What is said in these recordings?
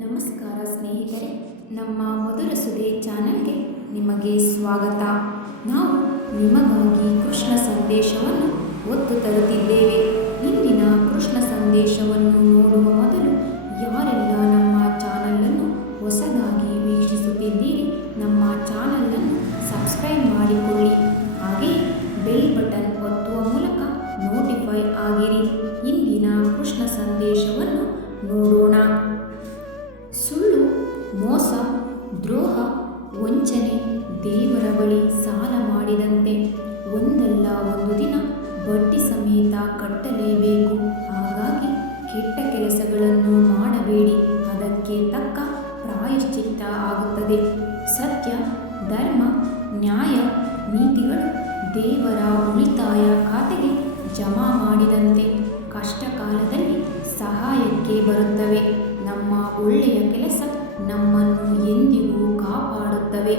ನಮಸ್ಕಾರ ಸ್ನೇಹಿತರೆ, ನಮ್ಮ ಮಧುರ ಸುಧೆ ಚಾನಲ್ಗೆ ನಿಮಗೆ ಸ್ವಾಗತ. ನಾವು ನಿಮಗಾಗಿ ಕೃಷ್ಣ ಸಂದೇಶವನ್ನು ಒತ್ತು ತರುತ್ತಿದ್ದೇವೆ. ಇಂದಿನ ಕೃಷ್ಣ ಸಂದೇಶವನ್ನು ನೋಡುವ ಮೊದಲು ಯಾರೆಲ್ಲ ನಮ್ಮ ಚಾನಲನ್ನು ಹೊಸದಾಗಿ ವೀಕ್ಷಿಸುತ್ತಿದ್ದೀರಿ, ನಮ್ಮ ಚಾನಲನ್ನು ಸಬ್ಸ್ಕ್ರೈಬ್ ಮಾಡಿಕೊಳ್ಳಿ. ಹಾಗೆ ಬೆಲ್ ಬಟನ್ ಒತ್ತುವ ಮೂಲಕ ನೋಟಿಫೈ ಆಗಿರಿ. ಇಂದಿನ ಕೃಷ್ಣ ಸಂದೇಶವನ್ನು ನೋಡೋಣ. ಸುಳ್ಳು, ಮೋಸ, ದ್ರೋಹ, ವಂಚನೆ ದೇವರ ಬಳಿ ಸಾಲ ಮಾಡಿದಂತೆ. ಒಂದಲ್ಲ ಒಂದು ದಿನ ಬಡ್ಡಿ ಸಮೇತ ಕಟ್ಟಲೇಬೇಕು. ಹಾಗಾಗಿ ಕೆಟ್ಟ ಕೆಲಸಗಳನ್ನು ಮಾಡಬೇಡಿ, ಅದಕ್ಕೆ ತಕ್ಕ ಪ್ರಾಯಶ್ಚಿತ್ತ ಆಗುತ್ತದೆ. ಸತ್ಯ, ಧರ್ಮ, ನ್ಯಾಯ, ನೀತಿಗಳು ದೇವರ ಉಳಿತಾಯ ಖಾತೆಗೆ ಜಮಾ ಮಾಡಿದಂತೆ ಕಷ್ಟ ಕಾಲದಲ್ಲಿ ಸಹಾಯಕ್ಕೆ ಬರುತ್ತವೆ. ನಮ್ಮ ಒಳ್ಳೆಯ ಕೆಲಸ ನಮ್ಮನ್ನು ಎಂದಿಗೂ ಕಾಪಾಡುತ್ತವೆ.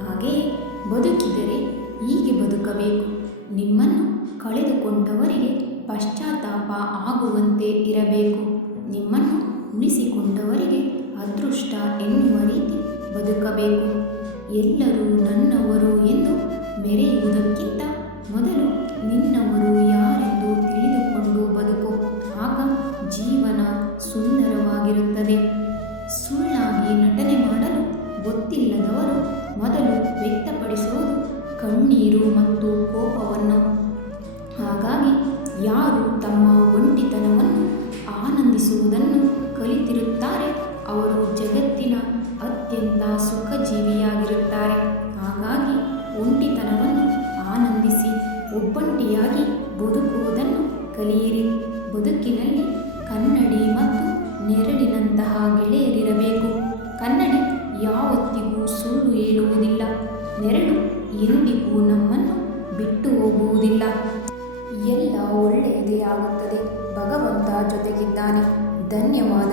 ಹಾಗೆಯೇ ಬದುಕಿದರೆ ಹೀಗೆ ಬದುಕಬೇಕು. ನಿಮ್ಮನ್ನು ಕಳೆದುಕೊಂಡವರಿಗೆ ಪಶ್ಚಾತ್ತಾಪ ಆಗುವಂತೆ ಇರಬೇಕು. ನಿಮ್ಮನ್ನು ಉಳಿಸಿಕೊಂಡವರಿಗೆ ಅದೃಷ್ಟ ಎನ್ನುವ ರೀತಿ ಬದುಕಬೇಕು. ಎಲ್ಲರೂ ನನ್ನವರು ಎಂದು ಮೆರೆಯುವುದಕ್ಕಿಂತ ಮೊದಲು ನಿನ್ನವರು ಯಾರೆಂದು ತಿಳಿದುಕೊಂಡು ಬದುಕು. ಆಗ ಜೀವನ ಸುಂದರವಾಗಿರುತ್ತದೆ. ಸುಳ್ಳಾಗಿ ನಟನೆ ಮಾಡಲು ಗೊತ್ತಿಲ್ಲದವರು ಮೊದಲು ವ್ಯಕ್ತಪಡಿಸುವುದು ಕಣ್ಣೀರು ಮತ್ತು ಕೋಪವನ್ನು. ಹಾಗಾಗಿ ಯಾರು ತಮ್ಮ ಒಂಟಿತನವನ್ನು ಆನಂದಿಸುವುದನ್ನು ಕಲಿತಿರುತ್ತಾರೆ, ಅವರು ಜಗತ್ತಿನ ಅತ್ಯಂತ ಸುಖಜೀವಿಯಾಗಿರುತ್ತಾರೆ. ಹಾಗಾಗಿ ಒಂಟಿತನವನ್ನು ಆನಂದಿಸಿ ಒಬ್ಬಂಟಿಯಾಗಿ ಬದುಕುವುದನ್ನು ಕಲಿಯಿರಿ. ಬದುಕಿನಲ್ಲಿ ಕನ್ನಡಿ ಮತ್ತು ನೆರಳಿನಂತಹ ಗೆಳೆಯರಿರಬೇಕು. ಕನ್ನಡಿ ಯಾವತ್ತಿಗೂ ಸುಳ್ಳು ಹೇಳುವುದಿಲ್ಲ. ನೆರಳು ಎಂದಿಗೂ ನಮ್ಮನ್ನು ಬಿಟ್ಟು ಹೋಗುವುದಿಲ್ಲ. ಎಲ್ಲ ಒಳ್ಳೆಯದೇ ಆಗುತ್ತದೆ. ಭಗವಂತ ಜೊತೆಗಿದ್ದಾನೆ. ಧನ್ಯವಾದ.